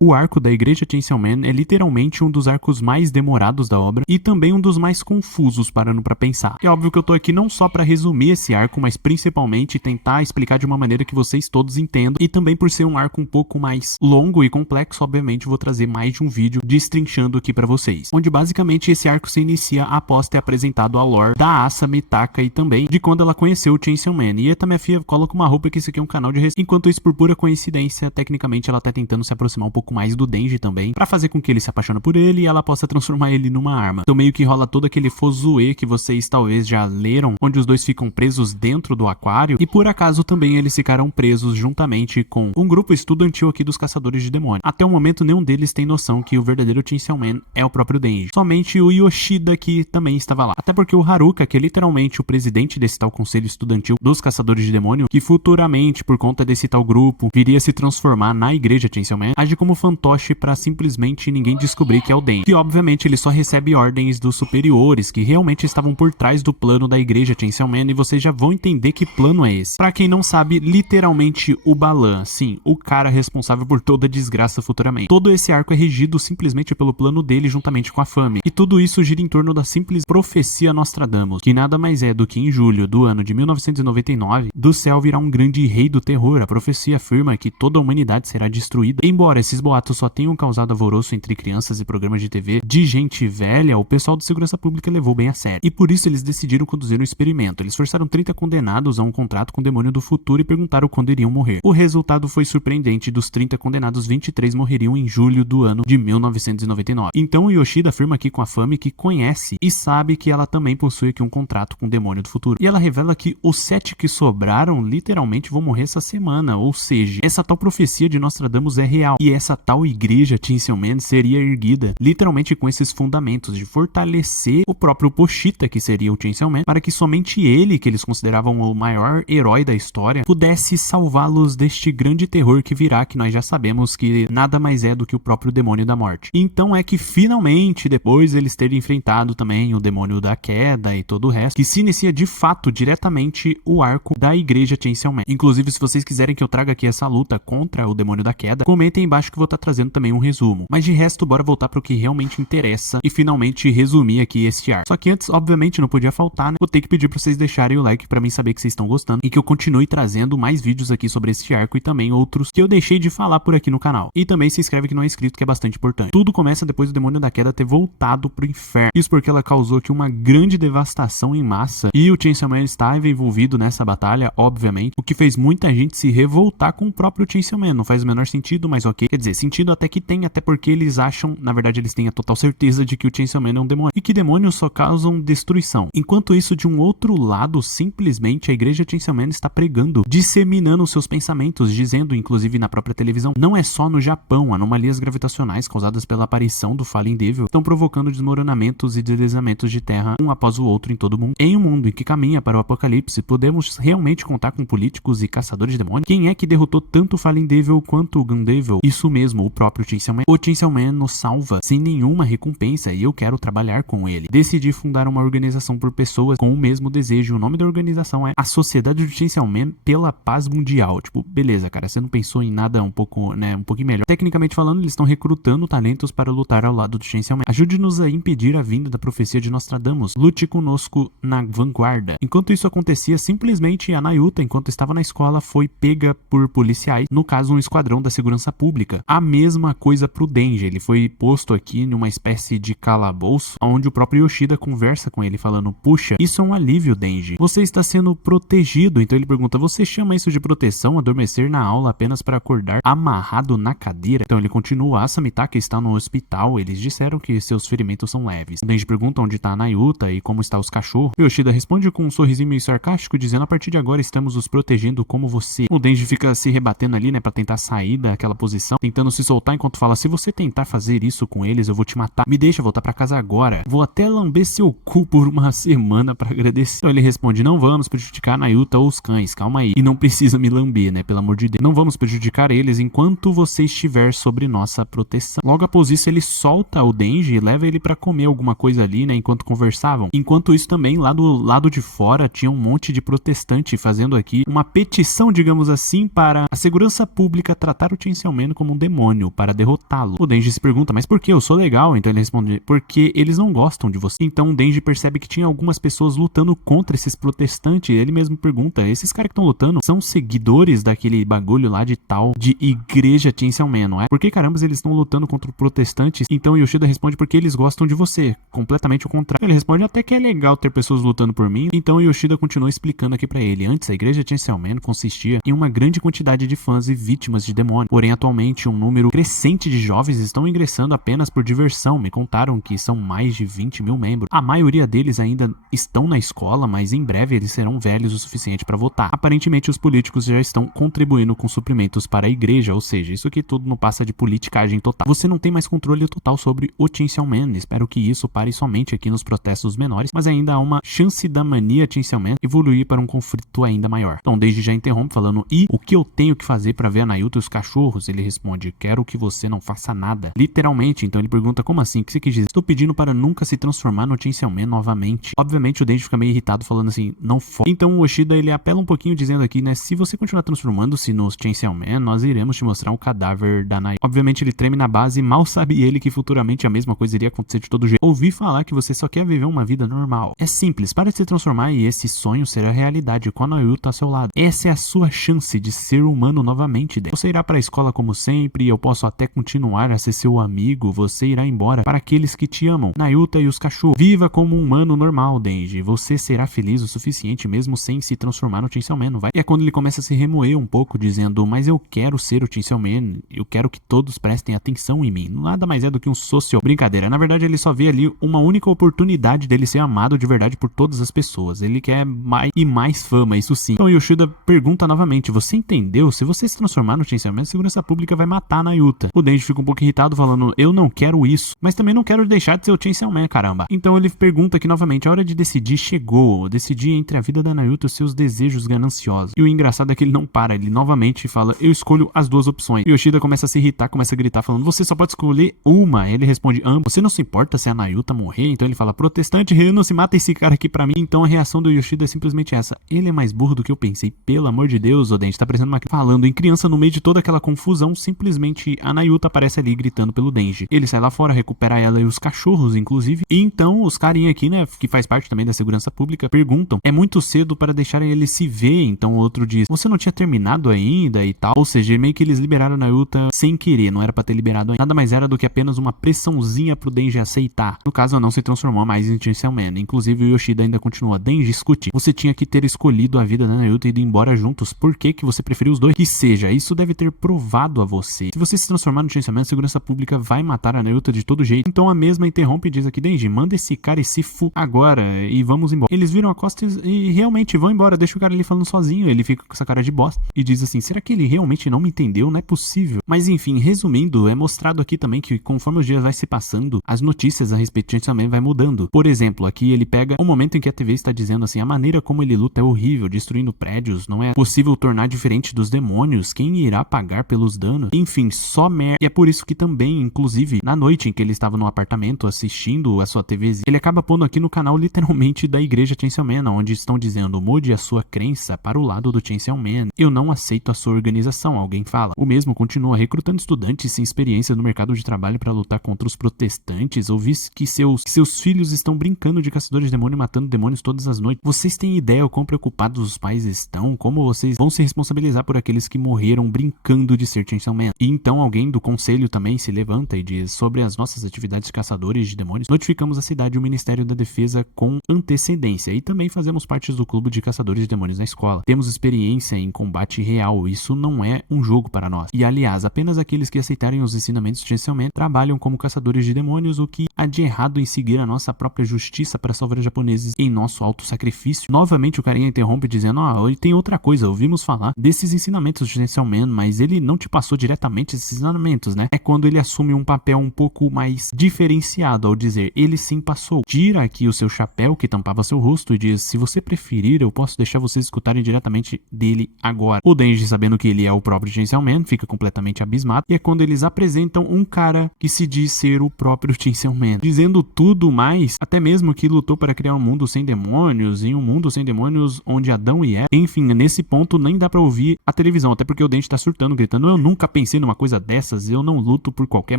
O arco da Igreja Chainsaw Man é literalmente um dos arcos mais demorados da obra e também um dos mais confusos, parando pra pensar. É óbvio que eu tô aqui não só pra resumir esse arco, mas principalmente tentar explicar de uma maneira que vocês todos entendam, e também por ser um arco um pouco mais longo e complexo, obviamente eu vou trazer mais de um vídeo destrinchando aqui pra vocês, onde basicamente esse arco se inicia após ter apresentado a lore da Asa Mitaka e também de quando ela conheceu o Chainsaw Man. E eita, minha filha, coloca uma roupa que isso aqui é um canal de enquanto isso, por pura coincidência, tecnicamente ela tá tentando se aproximar um pouco mais do Denji também, pra fazer com que ele se apaixone por ele e ela possa transformar ele numa arma. Então meio que rola todo aquele fuzuê que vocês talvez já leram, onde os dois ficam presos dentro do aquário, e por acaso também eles ficaram presos juntamente com um grupo estudantil aqui dos caçadores de demônios. Até o momento nenhum deles tem noção que o verdadeiro Chainsaw Man é o próprio Denji. Somente o Yoshida que também estava lá. Até porque o Haruka, que é literalmente o presidente desse tal conselho estudantil dos caçadores de demônio, que futuramente por conta desse tal grupo viria a se transformar na Igreja Chainsaw Man, age como fantoche pra simplesmente ninguém descobrir que é o Denji. E obviamente ele só recebe ordens dos superiores que realmente estavam por trás do plano da Igreja Chainsaw Man, e vocês já vão entender que plano é esse. Pra quem não sabe, literalmente o Balan, sim, o cara responsável por toda a desgraça futuramente. Todo esse arco é regido simplesmente pelo plano dele juntamente com a Fami. E tudo isso gira em torno da simples profecia Nostradamus, que nada mais é do que em julho do ano de 1999, do céu virá um grande rei do terror. A profecia afirma que toda a humanidade será destruída. Embora esses boatos só tenham causado alvoroço entre crianças e programas de TV de gente velha, o pessoal de segurança pública levou bem a sério. E por isso eles decidiram conduzir um experimento. Eles forçaram 30 condenados a um contrato com o demônio do futuro e perguntaram quando iriam morrer. O resultado foi surpreendente. Dos 30 condenados, 23 morreriam em julho do ano de 1999. Então o Yoshida afirma aqui com a Fami que conhece e sabe que ela também possui aqui um contrato com o demônio do futuro. E ela revela que os 7 que sobraram literalmente vão morrer essa semana. Ou seja, essa tal profecia de Nostradamus é real. E essa tal Igreja Chainsaw Man seria erguida literalmente com esses fundamentos de fortalecer o próprio Pochita, que seria o Chainsaw Man, para que somente ele, que eles consideravam o maior herói da história, pudesse salvá-los deste grande terror que virá, que nós já sabemos que nada mais é do que o próprio demônio da morte. Então é que finalmente, depois eles terem enfrentado também o demônio da queda e todo o resto, que se inicia de fato diretamente o arco da Igreja Chainsaw Man. Inclusive, se vocês quiserem que eu traga aqui essa luta contra o demônio da queda, comentem aí embaixo que eu vou estar trazendo também um resumo. Mas de resto, bora voltar pro que realmente interessa e finalmente resumir aqui este arco. Só que antes, obviamente, não podia faltar, né? Vou ter que pedir pra vocês deixarem o like pra mim saber que vocês estão gostando e que eu continue trazendo mais vídeos aqui sobre este arco e também outros que eu deixei de falar por aqui no canal. E também se inscreve que não é inscrito, que é bastante importante. Tudo começa depois do demônio da queda ter voltado pro inferno. Isso porque ela causou aqui uma grande devastação em massa e o Chainsaw Man estava envolvido nessa batalha, obviamente, o que fez muita gente se revoltar com o próprio Chainsaw Man. Não faz o menor sentido, mas ok. Quer dizer, sentido até que tem, até porque eles acham, na verdade eles têm a total certeza de que o Chainsaw Man é um demônio e que demônios só causam destruição. Enquanto isso, de um outro lado, simplesmente a Igreja Chainsaw Man está pregando, disseminando seus pensamentos, dizendo, inclusive na própria televisão, não é só no Japão, anomalias gravitacionais causadas pela aparição do Fallen Devil estão provocando desmoronamentos e deslizamentos de terra um após o outro em todo o mundo. Em um mundo em que caminha para o apocalipse, podemos realmente contar com políticos e caçadores de demônios? Quem é que derrotou tanto o Fallen Devil quanto o Gun Devil? Isso mesmo, o próprio Chainsaw Man. O Chainsaw Man nos salva sem nenhuma recompensa e eu quero trabalhar com ele. Decidi fundar uma organização por pessoas com o mesmo desejo. O nome da organização é a Sociedade do Chainsaw Man pela Paz Mundial. Tipo, beleza, cara, você não pensou em nada um pouco, né, um pouquinho melhor. Tecnicamente falando, eles estão recrutando talentos para lutar ao lado do Chainsaw Man. Ajude-nos a impedir a vinda da profecia de Nostradamus. Lute conosco na vanguarda. Enquanto isso acontecia, simplesmente a Nayuta, enquanto estava na escola, foi pega por policiais, no caso um esquadrão da segurança pública. A mesma coisa pro Denji, ele foi posto aqui numa espécie de calabouço, onde o próprio Yoshida conversa com ele falando, puxa, isso é um alívio, Denji, você está sendo protegido. Então ele pergunta, você chama isso de proteção, adormecer na aula apenas para acordar amarrado na cadeira? Então ele continua, Asa Mitaka está no hospital, eles disseram que seus ferimentos são leves. O Denji pergunta onde está a Nayuta e como está os cachorros. Yoshida responde com um sorrisinho meio sarcástico, dizendo, a partir de agora estamos os protegendo como você. O Denji fica se rebatendo ali, né, pra tentar sair daquela posição, tentando se soltar enquanto fala, se você tentar fazer isso com eles, eu vou te matar. Me deixa voltar pra casa agora. Vou até lamber seu cu por uma semana pra agradecer. Então ele responde, não vamos prejudicar a Nayuta ou os cães, calma aí. E não precisa me lamber, né, pelo amor de Deus. Não vamos prejudicar eles enquanto você estiver sobre nossa proteção. Logo após isso, ele solta o Denji e leva ele pra comer alguma coisa ali, né, enquanto conversavam. Enquanto isso também, lá do lado de fora, tinha um monte de protestante fazendo aqui uma petição, digamos assim, para a segurança pública tratar o Chainsaw Man como um demônio. demônio para derrotá-lo. O Denji se pergunta, mas por que? Eu sou legal. Então ele responde, porque eles não gostam de você. Então o Denji percebe que tinha algumas pessoas lutando contra esses protestantes. Ele mesmo pergunta, esses caras que estão lutando são seguidores daquele bagulho lá de tal, de igreja Chainsaw Man, não é? Por que carambas eles estão lutando contra protestantes? Então Yoshida responde, porque eles gostam de você. Completamente o contrário. Ele responde, até que é legal ter pessoas lutando por mim. Então Yoshida continua explicando aqui pra ele. Antes, a igreja Chainsaw Man consistia em uma grande quantidade de fãs e vítimas de demônio. Porém, atualmente, um número crescente de jovens estão ingressando apenas por diversão. Me contaram que são mais de 20 mil membros. A maioria deles ainda estão na escola, mas em breve eles serão velhos o suficiente para votar. Aparentemente, os políticos já estão contribuindo com suprimentos para a igreja, ou seja, isso aqui tudo não passa de politicagem total. Você não tem mais controle total sobre o Chainsaw Man. Espero que isso pare somente aqui nos protestos menores, mas ainda há uma chance da mania Chainsaw Man evoluir para um conflito ainda maior. Então, Denji já interrompe falando, e o que eu tenho que fazer para ver a Naruto e os cachorros? Ele responde, quero que você não faça nada. Literalmente, então ele pergunta, como assim? O que você quis dizer? Estou pedindo para nunca se transformar no Chainsaw Man novamente. Obviamente o Denji fica meio irritado falando assim, não fode. Então o Yoshida ele apela um pouquinho dizendo aqui, né, se você continuar transformando-se no Chainsaw Man, nós iremos te mostrar o cadáver da Naruto. Obviamente ele treme na base, mal sabe ele que futuramente a mesma coisa iria acontecer de todo jeito. Ouvi falar que você só quer viver uma vida normal. É simples, para de se transformar e esse sonho será realidade com a Naruto ao seu lado. Essa é a sua chance de ser humano novamente. Você irá para a escola como sempre, eu posso até continuar a ser seu amigo, você irá embora para aqueles que te amam, Naruto e os cachorros. Viva como um humano normal, Denji. Você será feliz o suficiente mesmo sem se transformar no Chainsaw Man, não vai? E é quando ele começa a se remoer um pouco, dizendo, mas eu quero ser o Chainsaw Man, eu quero que todos prestem atenção em mim. Nada mais é do que um socio... Brincadeira, na verdade ele só vê ali uma única oportunidade dele ser amado de verdade por todas as pessoas. Ele quer mais e mais fama, isso sim. Então Yoshida pergunta novamente, você entendeu? Se você se transformar no Chainsaw Man, a segurança pública vai matar a Naruto. O Denji fica um pouco irritado falando, eu não quero isso, mas também não quero deixar de ser o Chainsaw Man, caramba. Então ele pergunta aqui novamente, a hora de decidir chegou. Decidir entre a vida da Naruto e seus desejos gananciosos. E o engraçado é que ele não para, ele novamente fala, eu escolho as duas opções. E Yoshida começa a se irritar, começa a gritar falando, você só pode escolher uma. Ele responde, ambos. Você não se importa se a Naruto morrer? Então ele fala, protestante, reúna-se, mata esse cara aqui pra mim. Então a reação do Yoshida é simplesmente essa, ele é mais burro do que eu pensei. Pelo amor de Deus, o Denji tá parecendo uma... Falando em criança, no meio de toda aquela confusão, simplesmente a Naruto aparece ali gritando pelo Denji. Ele sai lá fora, recupera ela e os cachorros, inclusive. E então os carinha aqui, né, que faz parte também da segurança pública, perguntam, é muito cedo para deixarem ele se ver? Então o outro diz, você não tinha terminado ainda e tal? Ou seja, meio que eles liberaram a Naruto sem querer, não era pra ter liberado ainda. Nada mais era do que apenas uma pressãozinha pro Denji aceitar. No caso, não se transformou mais em Chainsaw Man. Inclusive o Yoshida ainda continua, Denji, escute, você tinha que ter escolhido a vida da Naruto e ido embora juntos. Por que você preferiu os dois? Que seja, isso deve ter provado a você. Se você se transformar no Chainsaw Man, a segurança pública vai matar a Naruto de todo jeito. Então a mesma interrompe e diz aqui, Denji, manda esse cara e se fu agora e vamos embora. Eles viram a costa e realmente vão embora, deixa o cara ali falando sozinho, ele fica com essa cara de bosta e diz assim, será que ele realmente não me entendeu? Não é possível. Mas enfim, resumindo, é mostrado aqui também que conforme os dias vai se passando, as notícias a respeito de Chainsaw Man vai mudando. Por exemplo, aqui ele pega o momento em que a TV está dizendo assim, a maneira como ele luta é horrível, destruindo prédios, não é possível tornar diferente dos demônios, quem irá pagar pelos danos? Enfim, só merda. E é por isso que também, inclusive, na noite em que ele estava no apartamento assistindo a sua TV, ele acaba pondo aqui no canal literalmente da igreja Chainsaw Man, onde estão dizendo, mude a sua crença para o lado do Chainsaw Man. Eu não aceito a sua organização, alguém fala. O mesmo continua recrutando estudantes sem experiência no mercado de trabalho para lutar contra os protestantes. Ouvi que seus filhos estão brincando de caçadores de demônio e matando demônios todas as noites. Vocês têm ideia o quão preocupados os pais estão? Como vocês vão se responsabilizar por aqueles que morreram brincando de ser Chainsaw Man? E então alguém do conselho também se levanta e diz, sobre as nossas atividades de caçadores de demônios, notificamos a cidade e o Ministério da Defesa com antecedência e também fazemos parte do clube de caçadores de demônios na escola. Temos experiência em combate real, isso não é um jogo para nós. E aliás, apenas aqueles que aceitarem os ensinamentos de Chainsaw Man trabalham como caçadores de demônios, o que há de errado em seguir a nossa própria justiça para salvar os japoneses em nosso alto sacrifício? Novamente o carinha interrompe dizendo, tem outra coisa, ouvimos falar desses ensinamentos de Chainsaw Man, mas ele não te passou diretamente esses ensinamentos, né? É quando ele assume um papel um pouco mais diferenciado ao dizer, ele sim passou. Tira aqui o seu chapéu que tampava seu rosto e diz, se você preferir, eu posso deixar vocês escutarem diretamente dele agora. O Denji, sabendo que ele é o próprio Chainsaw Man, fica completamente abismado, e é quando eles apresentam um cara que se diz ser o próprio Chainsaw Man, dizendo tudo mais, até mesmo que lutou para criar um mundo sem demônios, em um mundo sem demônios onde Adão e Eva, enfim, nesse ponto nem dá pra ouvir a televisão, até porque o Denji tá surtando, gritando, eu nunca pensei você numa coisa dessas, eu não luto por qualquer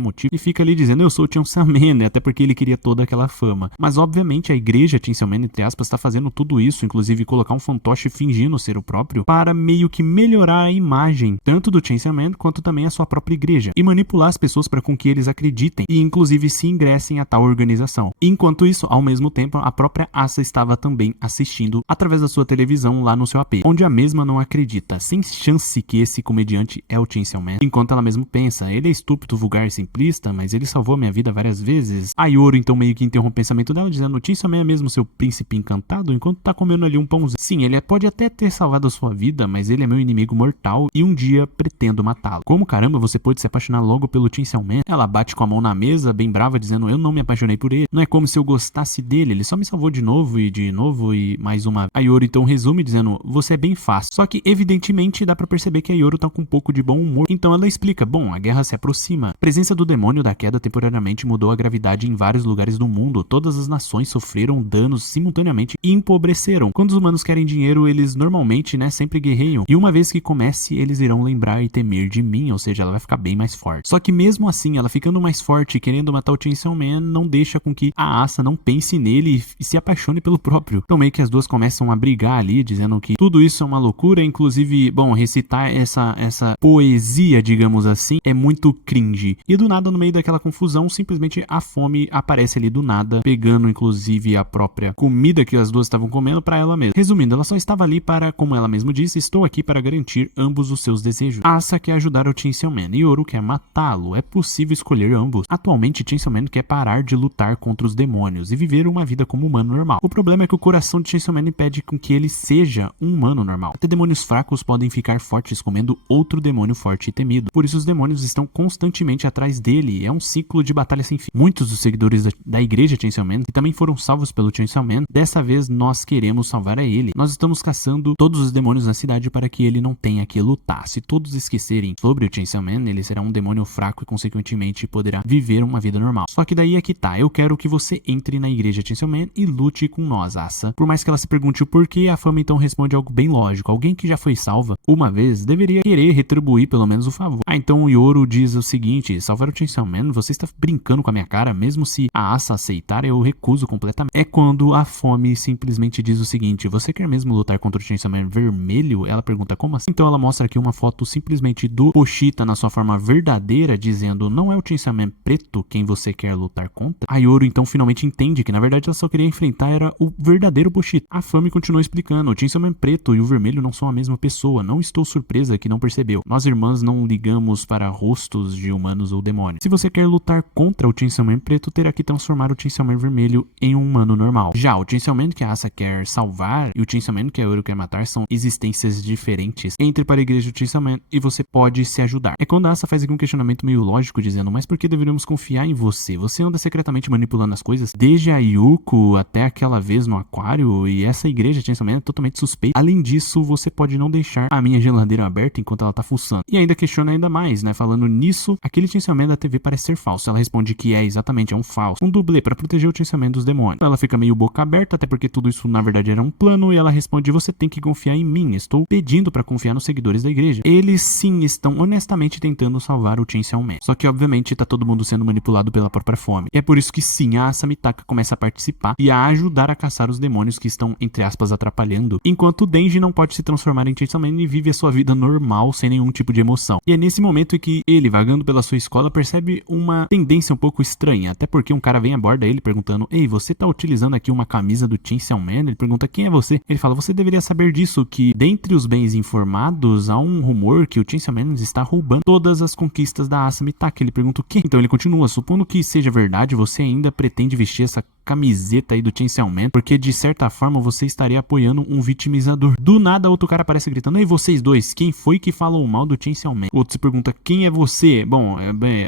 motivo. E fica ali dizendo, eu sou o Chainsaw Man, né? Até porque ele queria toda aquela fama. Mas obviamente a igreja Chainsaw Man, entre aspas, tá fazendo tudo isso, inclusive colocar um fantoche fingindo ser o próprio, para meio que melhorar a imagem, tanto do Chainsaw Man, quanto também a sua própria igreja, e manipular as pessoas para com que eles acreditem, e inclusive se ingressem a tal organização. Enquanto isso, ao mesmo tempo, a própria Asa estava também assistindo através da sua televisão lá no seu AP, onde a mesma não acredita, sem chance que esse comediante é o Chainsaw Man, enquanto ela mesmo pensa, ele é estúpido, vulgar e simplista, mas ele salvou minha vida várias vezes. A Yoru então meio que interrompe o pensamento dela, dizendo, o Chainsaw Man é mesmo seu príncipe encantado, enquanto tá comendo ali um pãozinho. Sim, ele pode até ter salvado a sua vida, mas ele é meu inimigo mortal e um dia pretendo matá-lo. Como caramba você pôde se apaixonar logo pelo Chainsaw Man? Ela bate com a mão na mesa, bem brava, dizendo, eu não me apaixonei por ele. Não é como se eu gostasse dele, ele só me salvou de novo e mais uma. A Yoru então resume dizendo, você é bem fácil. Só que evidentemente dá pra perceber que a Yoru tá com um pouco de bom humor. Então ela explica, bom, a guerra se aproxima. A presença do demônio da queda temporariamente mudou a gravidade em vários lugares do mundo. Todas as nações sofreram danos simultaneamente e empobreceram. Quando os humanos querem dinheiro, eles normalmente, sempre guerreiam. E uma vez que comece, eles irão lembrar e temer de mim, ou seja, ela vai ficar bem mais forte. Só que mesmo assim, ela ficando mais forte e querendo matar o Chainsaw Man, não deixa com que a Asa não pense nele e se apaixone pelo próprio. Então meio que as duas começam a brigar ali, dizendo que tudo isso é uma loucura, inclusive, bom, recitar essa poesia, digamos assim, é muito cringe. E do nada, no meio daquela confusão, simplesmente a fome aparece ali do nada, pegando inclusive a própria comida que as duas estavam comendo pra ela mesma. Resumindo, ela só estava ali para, como ela mesma disse, estou aqui para garantir ambos os seus desejos. Asa quer ajudar o Chainsaw Man e Yoru quer matá-lo. É possível escolher ambos. Atualmente, Chainsaw Man quer parar de lutar contra os demônios e viver uma vida como humano normal. O problema é que o coração de Chainsaw Man impede com que ele seja um humano normal. Até demônios fracos podem ficar fortes comendo outro demônio forte e temido. Por isso os demônios estão constantemente atrás dele. É um ciclo de batalha sem fim. Muitos dos seguidores da igreja Chainsaw Man, que também foram salvos pelo Chainsaw Man, dessa vez nós queremos salvar a ele. Nós estamos caçando todos os demônios na cidade para que ele não tenha que lutar. Se todos esquecerem sobre o Chainsaw Man, ele será um demônio fraco e consequentemente poderá viver uma vida normal. Só que daí é que tá. Eu quero que você entre na igreja Chainsaw Man e lute com nós, Asa. Por mais que ela se pergunte o porquê, a fama então responde algo bem lógico. Alguém que já foi salva uma vez deveria querer retribuir pelo menos o favor. Então o Yoru diz o seguinte, salvar o Chainsaw Man? Você está brincando com a minha cara? Mesmo se a Asa aceitar, eu recuso completamente. É quando a fome simplesmente diz o seguinte, você quer mesmo lutar contra o Chainsaw Man vermelho? Ela pergunta, como assim? Então ela mostra aqui uma foto simplesmente do Pochita na sua forma verdadeira, dizendo, não é o Chainsaw Man preto quem você quer lutar contra? A Yoru então finalmente entende que na verdade ela só queria enfrentar era o verdadeiro Pochita. A fome continua explicando, o Chainsaw Man preto e o vermelho não são a mesma pessoa. Não estou surpresa que não percebeu. Nós irmãs não ligamos para rostos de humanos ou demônios. Se você quer lutar contra o Chainsaw Man preto, terá que transformar o Chainsaw Man vermelho em um humano normal. Já o Chainsaw Man que a Asa quer salvar e o Chainsaw Man que a Yoru quer matar são existências diferentes. Entre para a igreja do Chainsaw Man e você pode se ajudar. É quando a Asa faz aqui um questionamento meio lógico, dizendo, mas por que deveríamos confiar em você? Você anda secretamente manipulando as coisas, desde a Yuko até aquela vez no aquário, e essa igreja Chainsaw Man é totalmente suspeita. Além disso, você pode não deixar a minha geladeira aberta enquanto ela tá fuçando. E ainda questiona ainda mais, Falando nisso, aquele Chainsaw Man da TV parece ser falso. Ela responde que exatamente, é um falso. Um dublê para proteger o Chainsaw Man dos demônios. Ela fica meio boca aberta, até porque tudo isso na verdade era um plano, e ela responde, você tem que confiar em mim. Estou pedindo para confiar nos seguidores da igreja. Eles sim estão honestamente tentando salvar o Chainsaw Man. Só que obviamente tá todo mundo sendo manipulado pela própria fome. E é por isso que sim, a Asa Mitaka começa a participar e a ajudar a caçar os demônios que estão, entre aspas, atrapalhando. Enquanto o Denji não pode se transformar em Chainsaw Man e vive a sua vida normal, sem nenhum tipo de emoção. E é nesse momento que ele, vagando pela sua escola, percebe uma tendência um pouco estranha. Até porque um cara vem aborda ele perguntando, ei, você tá utilizando aqui uma camisa do Chainsaw Man? Ele pergunta, quem é você? Ele fala, você deveria saber disso, que dentre os bens informados, há um rumor que o Chainsaw Man está roubando todas as conquistas da Asa Mitaka. Ele pergunta o quê? Então ele continua, supondo que seja verdade, você ainda pretende vestir essa camiseta aí do Chainsaw Man, porque de certa forma você estaria apoiando um vitimizador. Do nada outro cara aparece gritando, ei, vocês dois, quem foi que falou mal do Chainsaw Man? O outro se pergunta, quem é você? Bom,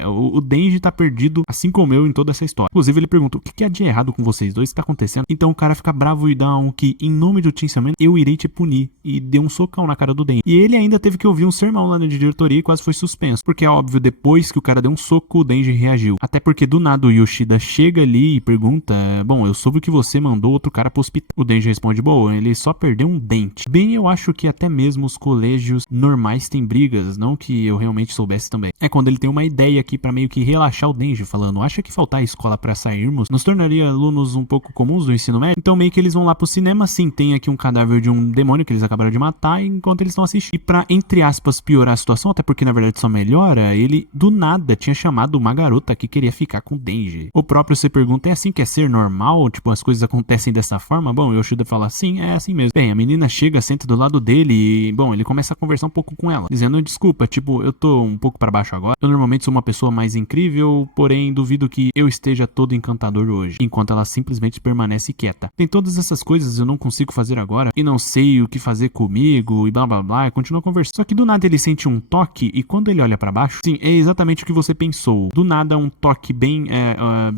o Denji tá perdido, assim como eu, em toda essa história. Inclusive ele pergunta, o que há de errado com vocês dois? O que tá acontecendo? Então o cara fica bravo e dá um que, em nome do Chainsaw Man, eu irei te punir. E deu um socão na cara do Denji. E ele ainda teve que ouvir um sermão lá na diretoria e quase foi suspenso. Porque é óbvio, depois que o cara deu um soco, o Denji reagiu. Até porque do nada o Yoshida chega ali e pergunta, bom, eu soube que você mandou outro cara pro hospital. O Denji responde, bom, ele só perdeu um dente. Bem, eu acho que até mesmo os colégios normais têm brigas, não que eu realmente soubesse também. É quando ele tem uma ideia aqui pra meio que relaxar o Denji, falando, acha que faltar a escola pra sairmos nos tornaria alunos um pouco comuns do ensino médio? Então meio que eles vão lá pro cinema, sim, tem aqui um cadáver de um demônio que eles acabaram de matar enquanto eles estão assistindo. E pra, entre aspas, piorar a situação, até porque na verdade só melhora, ele do nada tinha chamado uma garota que queria ficar com o Denji. O próprio se pergunta, é assim que é ser normal? Tipo, as coisas acontecem dessa forma? Bom, Yoshida fala, sim, é assim mesmo. Bem, a menina chega, senta do lado dele e, bom, ele começa a conversar um pouco com ela, dizendo, desculpa, tipo, eu tô um pouco pra baixo agora. Eu normalmente sou uma pessoa mais incrível, porém duvido que eu esteja todo encantador hoje. Enquanto ela simplesmente permanece quieta. Tem todas essas coisas eu não consigo fazer agora e não sei o que fazer comigo e blá blá blá, e continua conversando. Só que do nada ele sente um toque e quando ele olha pra baixo, sim, é exatamente o que você pensou. Do nada um toque bem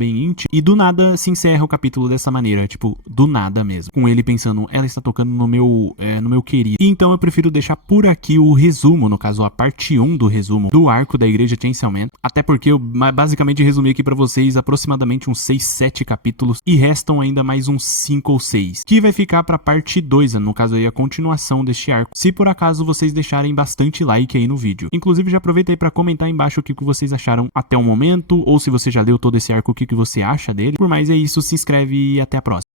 íntimo e do nada se encerra o capítulo dessa maneira, tipo, do nada mesmo. Com ele pensando, ela está tocando no meu querido. E então eu prefiro deixar por aqui o resumo, no caso a parte 1 do resumo do arco da Igreja Chainsaw Man, até porque eu basicamente resumi aqui pra vocês aproximadamente uns 6, 7 capítulos e restam ainda mais uns 5 ou 6, que vai ficar pra parte 2, no caso aí a continuação deste arco, se por acaso vocês deixarem bastante like aí no vídeo. Inclusive já aproveitei pra comentar aí embaixo o que vocês acharam até o momento, ou se você já leu todo esse arco, o que você acha dele. Por mais é isso, se inscreve e até a próxima.